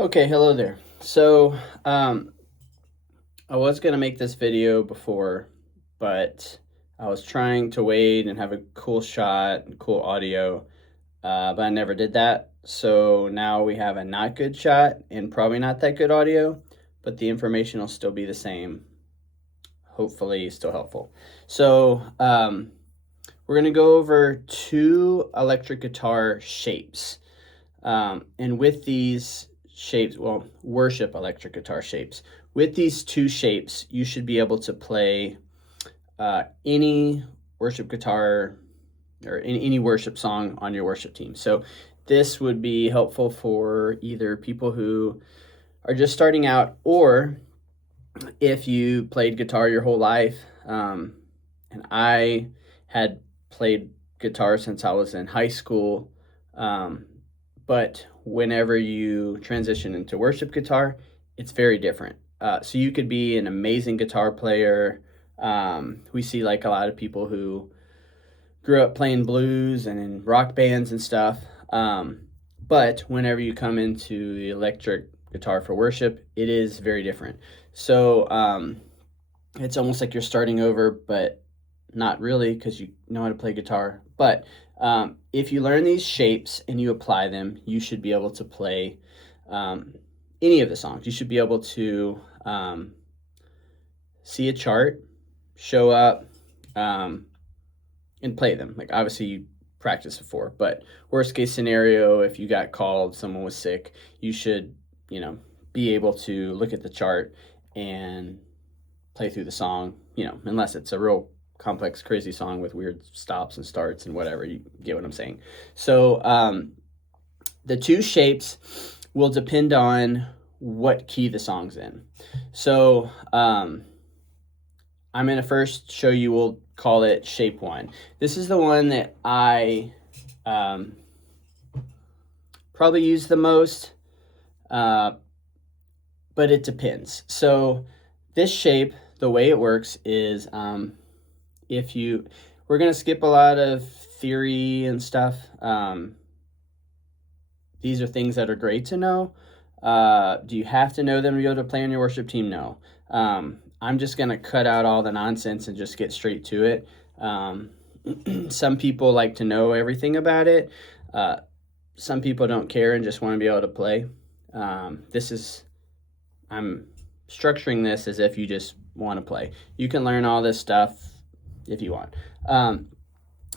Okay, hello there. I was gonna make this video before, but I was trying to wait and have a cool shot and cool audio, but I never did that. So now we have a not good shot and probably not that good audio, but the information will still be the same. Hopefully, still helpful. We're gonna go over two electric guitar shapes. And with these shapes, well, worship electric guitar shapes. With these two shapes, you should be able to play any worship guitar or any worship song on your worship team. So this would be helpful for either people who are just starting out, or if you played guitar your whole life. And I had played guitar since I was in high school. But whenever you transition into worship guitar, it's very different. So you could be an amazing guitar player. We see like a lot of people who grew up playing blues and in rock bands and stuff. But whenever you come into the electric guitar for worship, it is very different. It's almost like you're starting over, but not really, because you know how to play guitar. But if you learn these shapes and you apply them, you should be able to play any of the songs. You should be able to see a chart, show up, and play them. Like, obviously, you practice before, but worst case scenario, if you got called, someone was sick, you should, be able to look at the chart and play through the song, unless it's a real complex, crazy song with weird stops and starts and whatever. You get what I'm saying. The two shapes will depend on what key the song's in. I'm going to first show you, we'll call it shape one. This is the one that I probably use the most, but it depends. So this shape, the way it works is we're going to skip a lot of theory and stuff. These are things that are great to know. Do you have to know them to be able to play on your worship team? No. I'm just going to cut out all the nonsense and just get straight to it. Some people like to know everything about it. Some people don't care and just want to be able to play. I'm structuring this as if you just want to play. You can learn all this stuff if you want.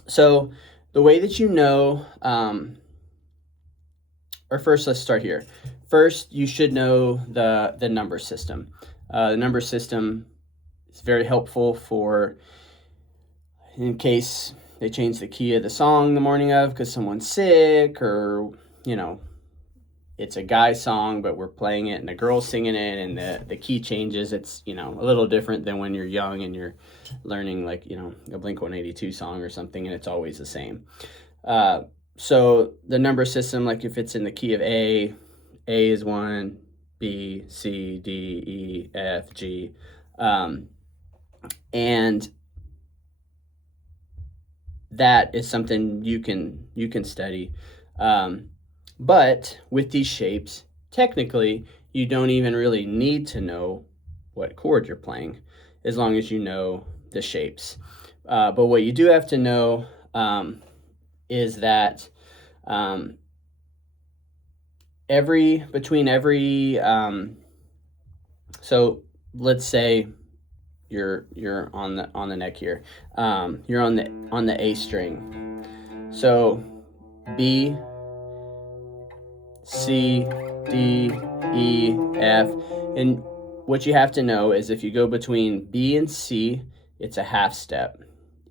So the way that or first let's start here. First, you should know the number system. The number system is very helpful for in case they change the key of the song the morning of because someone's sick, or it's a guy song, but we're playing it and a girl's singing it and the key changes. It's, a little different than when you're young and you're learning like, a Blink-182 song or something, and it's always the same. So the number system, like if it's in the key of A is 1, B, C, D, E, F, G. And that is something you can study. But with these shapes, technically, you don't even really need to know what chord you're playing, as long as you know the shapes. But what you do have to know is that so let's say you're on the neck here. You're on the A string. So B, C, D, E, F. And what you have to know is if you go between B and C, it's a half step.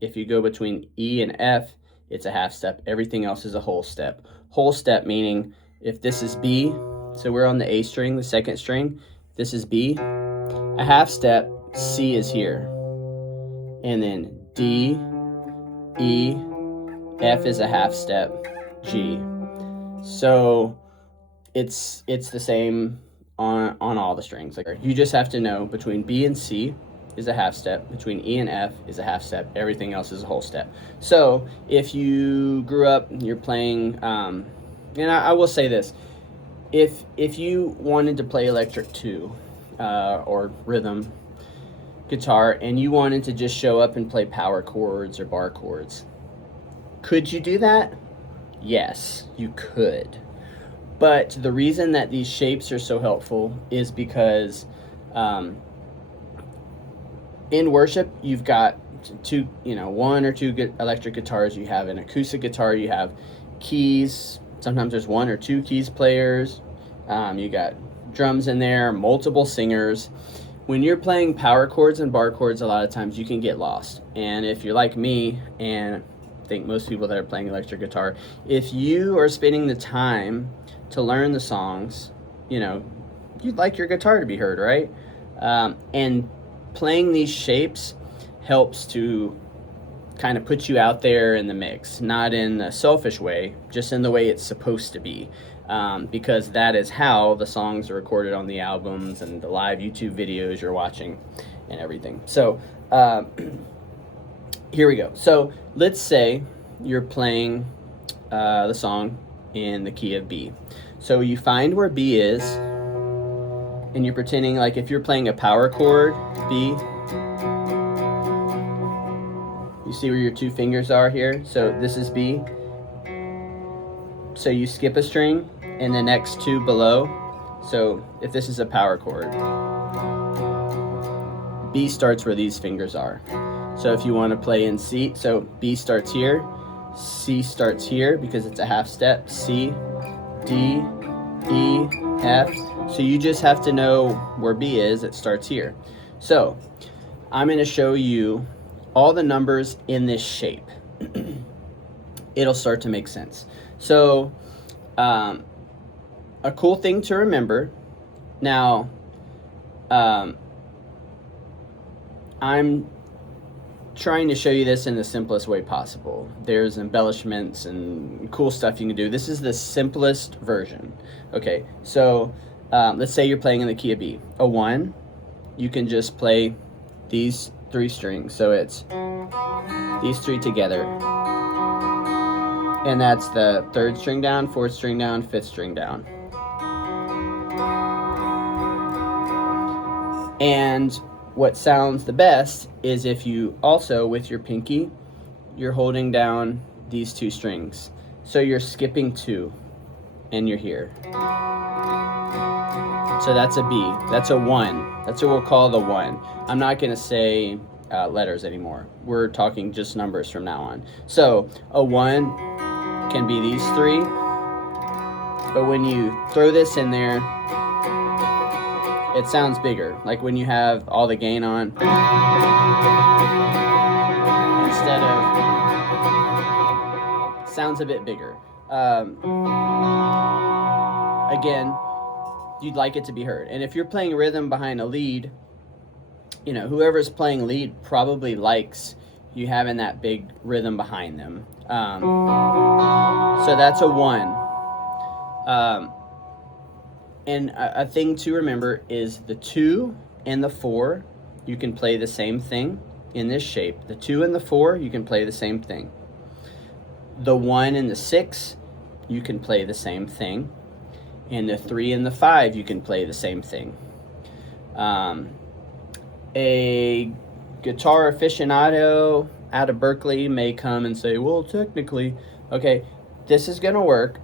If you go between E and F, it's a half step. Everything else is a whole step. Whole step meaning if this is B, so we're on the A string, the second string, this is B, a half step, C is here. And then D, E, F is a half step, G. So it's the same on all the strings. Like, you just have to know between B and C is a half step, between E and F is a half step, everything else is a whole step. So if you grew up, you're playing, and I will say this, if you wanted to play electric 2 or rhythm guitar and you wanted to just show up and play power chords or bar chords, could you do that? Yes, you could. But the reason that these shapes are so helpful is because in worship, you've got two, one or two electric guitars. You have an acoustic guitar, you have keys. Sometimes there's one or two keys players. You got drums in there, multiple singers. When you're playing power chords and bar chords, a lot of times you can get lost. And if you're like me, and I think most people that are playing electric guitar, if you are spending the time to learn the songs, you'd like your guitar to be heard, right? And playing these shapes helps to kind of put you out there in the mix, not in a selfish way, just in the way it's supposed to be, because that is how the songs are recorded on the albums and the live YouTube videos you're watching and everything. So here we go. So let's say you're playing the song in the key of B. So you find where B is, and you're pretending like if you're playing a power chord, B, you see where your two fingers are here? So this is B. So you skip a string and the next two below. So if this is a power chord, B starts where these fingers are. So if you want to play in C, so B starts here, C starts here because it's a half step, C, D, E, F. So you just have to know where B is, it starts here. So I'm going to show you all the numbers in this shape. It'll start to make sense. So a cool thing to remember, now I'm trying to show you this in the simplest way possible. There's embellishments and cool stuff you can do. This is the simplest version. Okay, so let's say you're playing in the key of B. A 1, you can just play these 3 strings. So it's these 3 together. And that's the 3rd string down, 4th string down, 5th string down. And what sounds the best is if you also, with your pinky, you're holding down these 2 strings. So you're skipping 2, and you're here. So that's a B. That's a 1. That's what we'll call the 1. I'm not going to say letters anymore. We're talking just numbers from now on. So a 1 can be these 3. But when you throw this in there, it sounds bigger. Like when you have all the gain on, instead of, sounds a bit bigger. Again, you'd like it to be heard. And if you're playing rhythm behind a lead, whoever's playing lead probably likes you having that big rhythm behind them. So that's a 1. And a thing to remember is the 2 and the 4, you can play the same thing in this shape. The 2 and the 4, you can play the same thing. The 1 and the 6, you can play the same thing. And the 3 and the 5, you can play the same thing. A guitar aficionado out of Berkeley may come and say, well, technically, okay, this is going to work.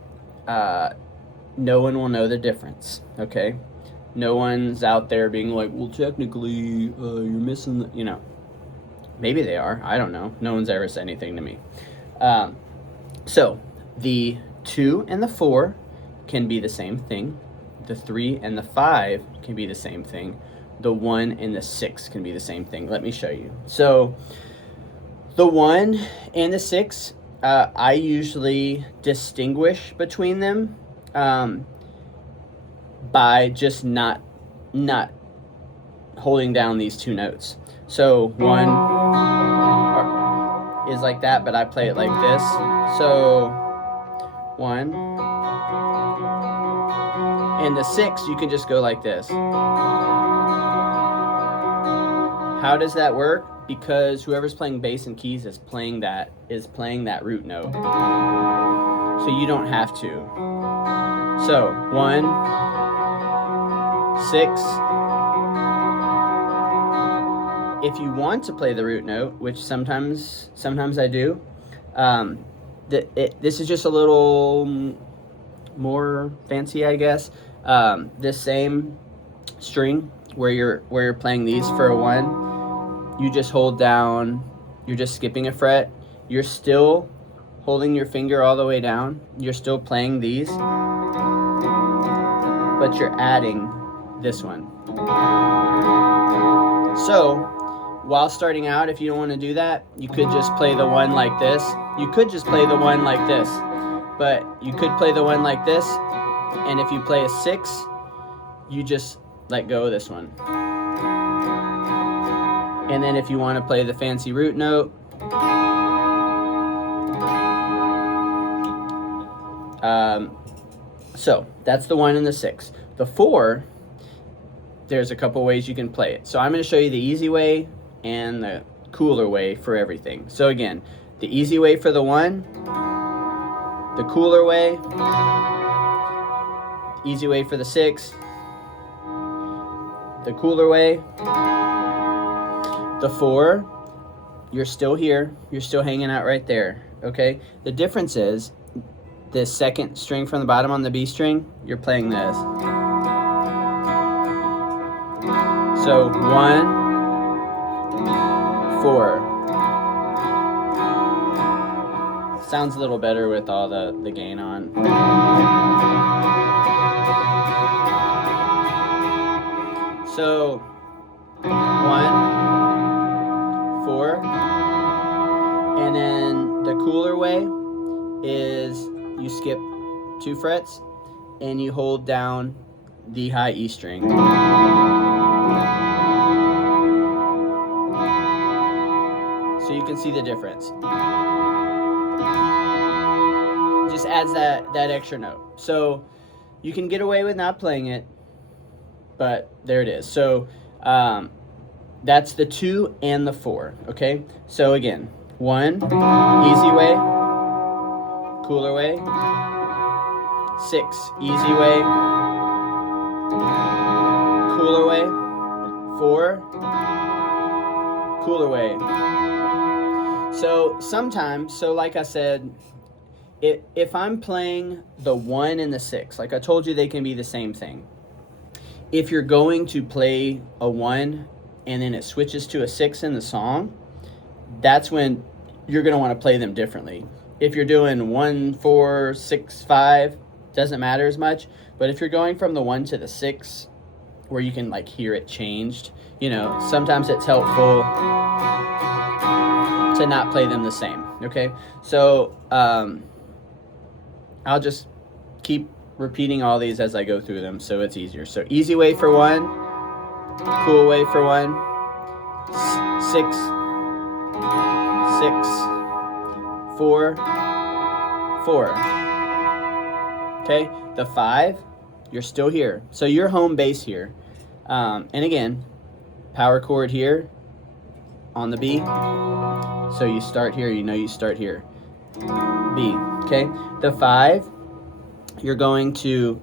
No one will know the difference, okay? No one's out there being like, well, technically, you're missing the, maybe they are. I don't know. No one's ever said anything to me. So the 2 and the 4 can be the same thing. The 3 and the 5 can be the same thing. The 1 and the 6 can be the same thing. Let me show you. So the 1 and the 6, I usually distinguish between them by just not holding down these 2 notes. So 1 is like that, but I play it like this. So 1, and the 6 you can just go like this. How does that work? Because whoever's playing bass and keys is playing that root note. So you don't have to. So 1, 6. If you want to play the root note, which sometimes I do, this is just a little more fancy, I guess. This same string where you're playing these for a 1, you just hold down, you're just skipping a fret, you're still holding your finger all the way down, you're still playing these, but you're adding this one. So while starting out, if you don't want to do that, you could just play the 1 like this. You could just play the 1 like this, but you could play the 1 like this, and if you play a 6, you just let go of this one. And then if you want to play the fancy root note, so that's the 1 and the 6. The 4, there's a couple ways you can play it. So I'm going to show you the easy way and the cooler way for everything. So again, the easy way for the 1, the cooler way, easy way for the 6, the cooler way. The 4, you're still here, you're still hanging out right there, okay? The difference is the second string from the bottom on the B string, you're playing this. So 1, 4. Sounds a little better with all the gain on. So 1, 4, and then the cooler way is you skip 2 frets and you hold down the high E string. So you can see the difference. Just adds that extra note. So you can get away with not playing it, but there it is. So that's the 2 and the 4, okay? So again, 1, easy way, cooler way. 6, easy way, cooler way. 4, cooler way. So sometimes, so like I said, if I'm playing the 1 and the 6, like I told you, they can be the same thing. If you're going to play a 1 and then it switches to a 6 in the song, that's when you're going to want to play them differently. If you're doing 1, 4, 6, 5, doesn't matter as much. But if you're going from the 1 to the 6, where you can like hear it changed, you know, sometimes it's helpful to not play them the same, okay? So I'll just keep repeating all these as I go through them so it's easier. So easy way for 1, cool way for 1, 6, 6, 4, 4. Okay, the 5, you're still here. So you're home base here. And again, power chord here on the B. So you start here, you know you start here. B, okay? The 5, you're going to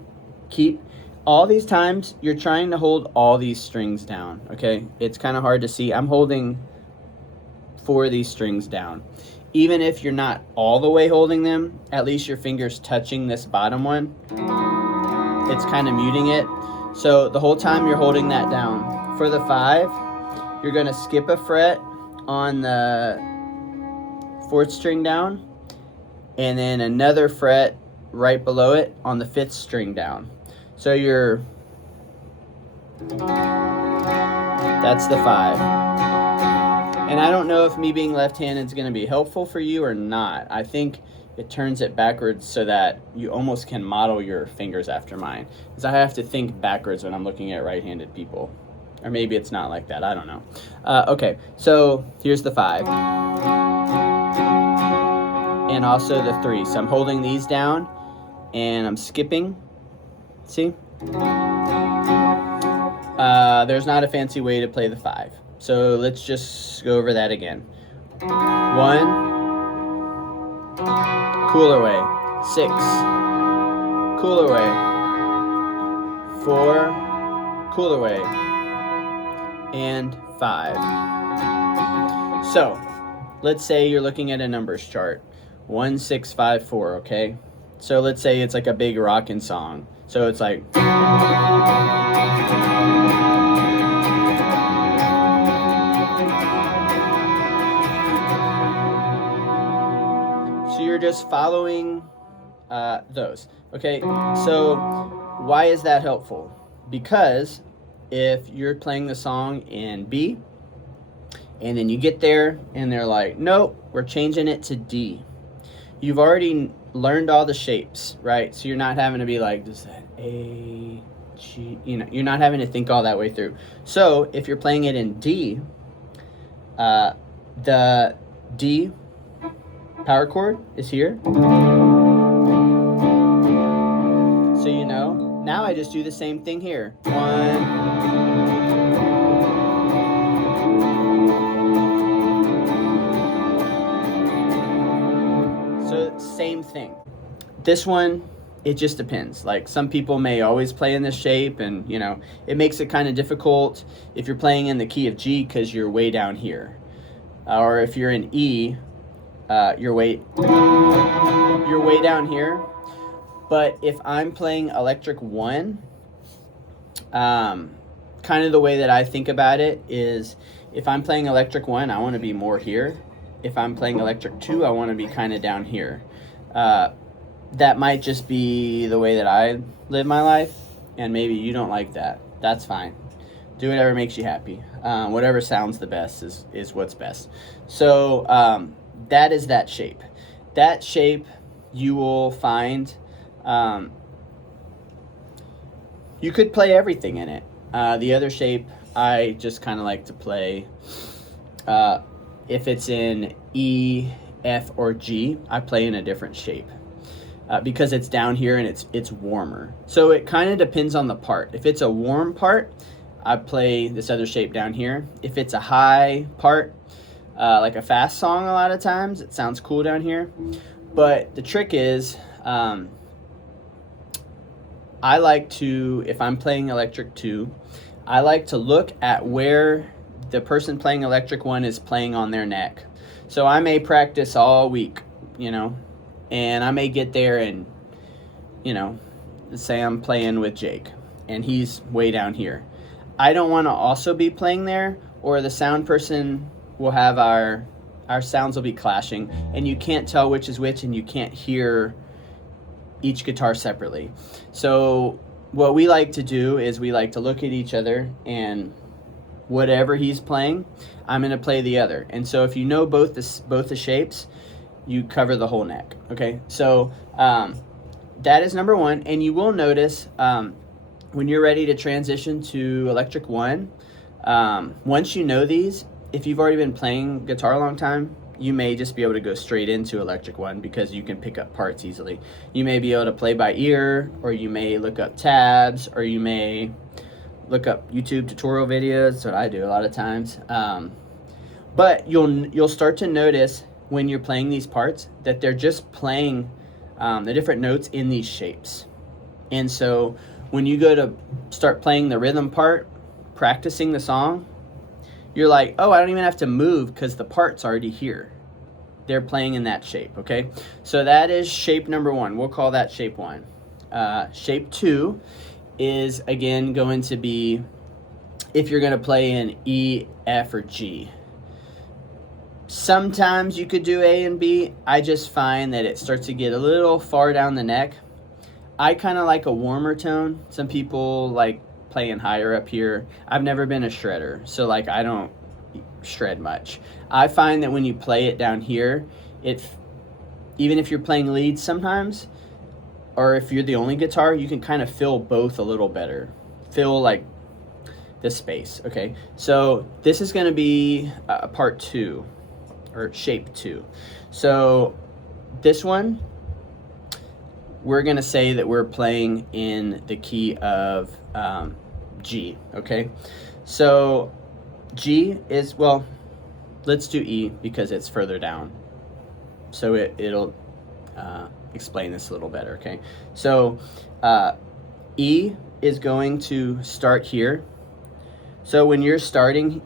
keep, all these times, you're trying to hold all these strings down, okay? It's kind of hard to see. I'm holding 4 of these strings down. Even if you're not all the way holding them, at least your finger's touching this bottom one. It's kind of muting it. So the whole time you're holding that down. For the 5, you're gonna skip a fret on the 4th string down, and then another fret right below it on the 5th string down. So that's the 5. And I don't know if me being left-handed is going to be helpful for you or not. I think it turns it backwards so that you almost can model your fingers after mine. Because I have to think backwards when I'm looking at right-handed people. Or maybe it's not like that. I don't know. Okay, so here's the 5. And also the 3. So I'm holding these down and I'm skipping. See? There's not a fancy way to play the 5. So let's just go over that again. 1, cooler way. 6, cooler way. 4, cooler way, and 5. So let's say you're looking at a numbers chart, 1, 6, 5, 4, okay? So let's say it's like a big rockin' song. So it's like, so you're just following those, okay? So why is that helpful? Because if you're playing the song in B, and then you get there and they're like, nope, we're changing it to D. You've already learned all the shapes, right? So you're not having to be like, does that A, G, you're not having to think all that way through. So if you're playing it in D, the D power chord is here. So you know, now I just do the same thing here. 1, same thing. This one, it just depends. Like some people may always play in this shape, and it makes it kind of difficult if you're playing in the key of G because you're way down here, or if you're in E, you're way down here. But if I'm playing electric 1, kind of the way that I think about it is, if I'm playing electric 1, I want to be more here. If I'm playing electric 2, I want to be kind of down here. That might just be the way that I live my life, and maybe you don't like that. That's fine. Do whatever makes you happy. Whatever sounds the best is what's best. So that is that shape. That shape you will find, you could play everything in it. The other shape I just kind of like to play, if it's in E, F, or G, I play in a different shape because it's down here and it's warmer. So it kind of depends on the part. If it's a warm part, I play this other shape down here. If it's a high part, like a fast song, a lot of times it sounds cool down here. But the trick is, I like to, if I'm playing electric 2, I like to look at where the person playing electric 1 is playing on their neck. So I may practice all week, and I may get there and, say I'm playing with Jake and he's way down here. I don't want to also be playing there, or the sound person will have our sounds will be clashing and you can't tell which is which, and you can't hear each guitar separately. So what we like to do is we like to look at each other, and whatever he's playing, I'm going to play the other. And so if you know both the shapes, you cover the whole neck. Okay, so that is number 1. And you will notice when you're ready to transition to electric 1, once you know these, if you've already been playing guitar a long time, you may just be able to go straight into electric 1 because you can pick up parts easily. You may be able to play by ear, or you may look up tabs, or you may look up YouTube tutorial videos. That's what I do a lot of times. But you'll start to notice when you're playing these parts that they're just playing the different notes in these shapes. And so when you go to start playing the rhythm part, practicing the song, you're like, oh, I don't even have to move because the part's already here. They're playing in that shape, okay? So that is shape number 1. We'll call that shape 1. Shape 2 is, again, going to be if you're going to play in E, F, or G. Sometimes you could do A and B. I just find that it starts to get a little far down the neck. I kind of like a warmer tone. Some people like playing higher up here. I've never been a shredder, so I don't shred much. I find that when you play it down here, even if you're playing leads sometimes, or if you're the only guitar, you can kind of feel both a little better. Feel like the space, okay? So this is going to be part 2, or shape 2. So this one, we're going to say that we're playing in the key of G, okay? So G is, well, let's do E because it's further down. So it'll explain this a little better, okay? So E is going to start here. So when you're starting,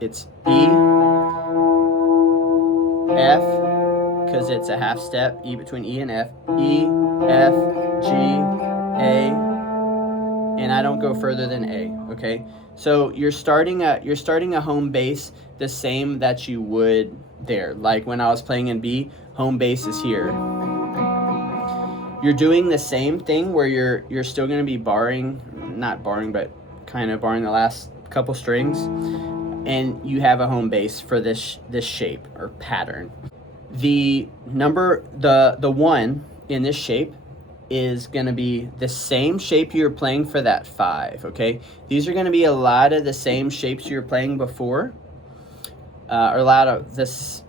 it's E, F, because it's a half step, E between E and F, E, F, G, A, and I don't go further than A, okay? So you're starting a home base the same that you would there. Like when I was playing in B, home base is here. You're doing the same thing where you're still going to be not barring, but kind of barring the last couple strings, and you have a home base for this shape or pattern. The one in this shape is going to be the same shape you're playing for that 5, okay? These are going to be a lot of the same shapes you were playing before, or a lot of this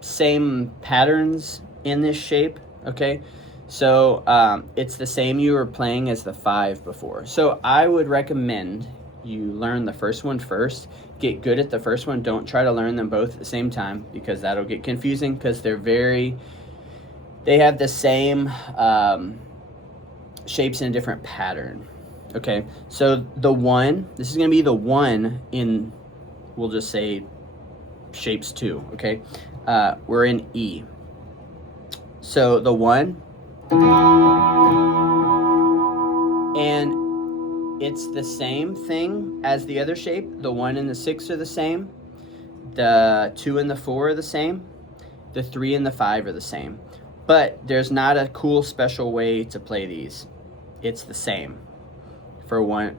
same patterns in this shape, okay? So it's the same you were playing as the 5 before. So I would recommend you learn the first one first. Get good at the first one. Don't try to learn them both at the same time, because that'll get confusing, because they have the same shapes in a different pattern. Okay, so this is going to be the 1 in, we'll just say, shapes 2, okay? We're in E. So the 1, and it's the same thing as the other shape. The 1 and the 6 are the same. The 2 and the 4 are the same. The 3 and the 5 are the same. But there's not a cool special way to play these. It's the same.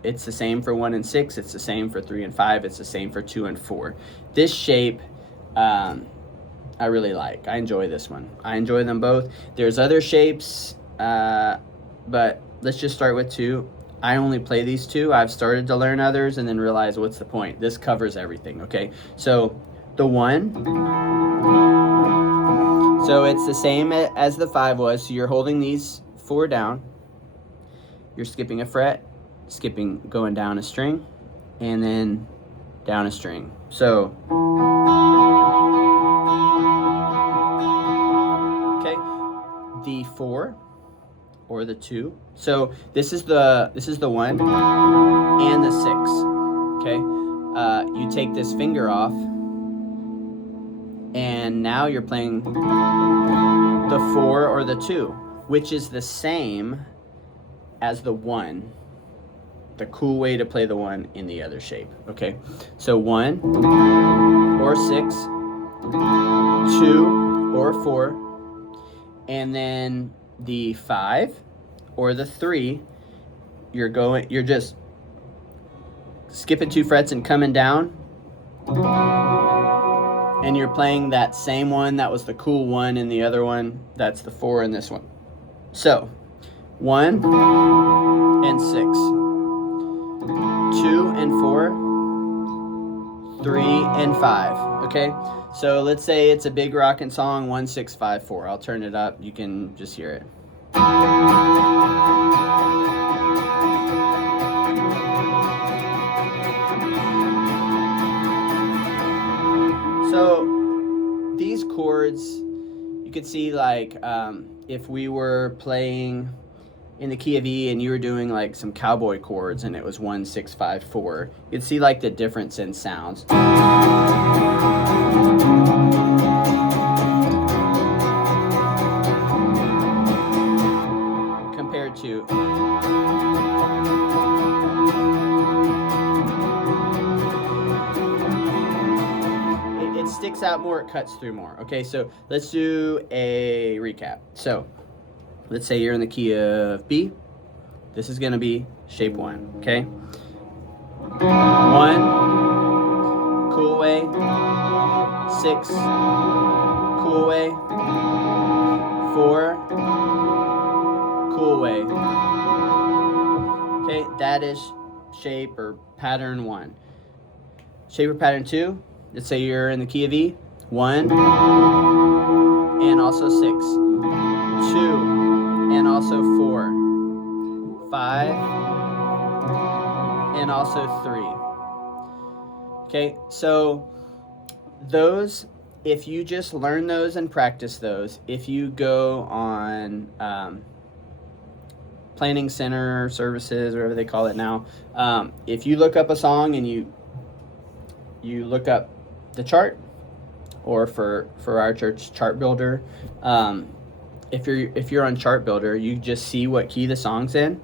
It's the same for 1 and 6. It's the same for 3 and 5. It's the same for 2 and 4. This shape, I really like. I enjoy this one. I enjoy them both. There's other shapes, but let's just start with 2. I only play these 2. I've started to learn others and then realize, what's the point? This covers everything, okay? So the 1, so it's the same as the 5 was. So you're holding these 4 down. You're skipping a fret, going down a string, and then down a string. So, okay, the 4 or the 2. So this is the 1 and the 6. Okay, you take this finger off, and now you're playing the 4 or the 2, which is the same as the 1. The cool way to play the 1 in the other shape. Okay, so 1 or 6, 2 or 4, and then the 5 or the 3, you're just skipping 2 frets and coming down, and you're playing that same one that was the cool 1 in the other one. That's the 4 in this one. So 1 and 6, 2 and 4, 3 and 5. Okay, so let's say it's a big rockin' song, 1, 6, 5, 4. I'll turn it up. You can just hear it. So these chords, you could see, like, if we were playing in the key of E and you were doing like some cowboy chords and it was 1, 6, 5, 4, you'd see like the difference in sounds. Compared to it sticks out more, it cuts through more. Okay, so let's do a recap. So let's say you're in the key of B. This is going to be shape 1, okay? 1, cool way. 6, cool way. 4, cool way. Okay, that is shape or pattern 1. Shape or pattern 2, let's say you're in the key of E. 1, and also 6. 2, and also 4, 5, and also 3. Okay, so those, if you just learn those and practice those, if you go on planning center services, whatever they call it now. If you look up a song and you look up the chart, or for our church, Chart Builder. If you're on Chart Builder, you just see what key the song's in,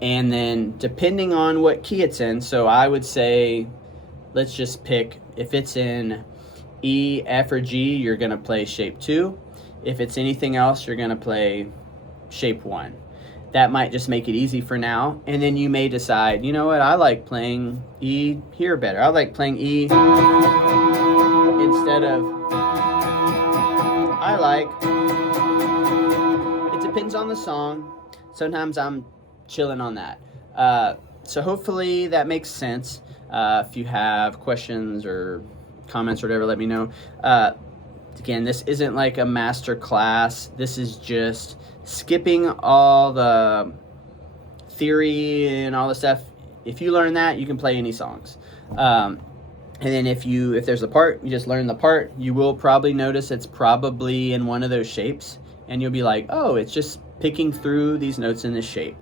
and then depending on what key it's in, so I would say, let's just pick, if it's in E, F, or G, you're gonna play shape 2. If it's anything else, you're gonna play shape 1. That might just make it easy for now, and then you may decide, you know what, I like playing E here better. I like playing E instead of, I like, it depends on the song. Sometimes I'm chilling on that. So hopefully that makes sense. If you have questions or comments or whatever, let me know. Again, this isn't like a master class. This is just skipping all the theory and all the stuff. If you learn that, you can play any songs. And then if there's a part, you just learn the part. You will probably notice it's probably in one of those shapes, and you'll be like, oh, it's just picking through these notes in this shape.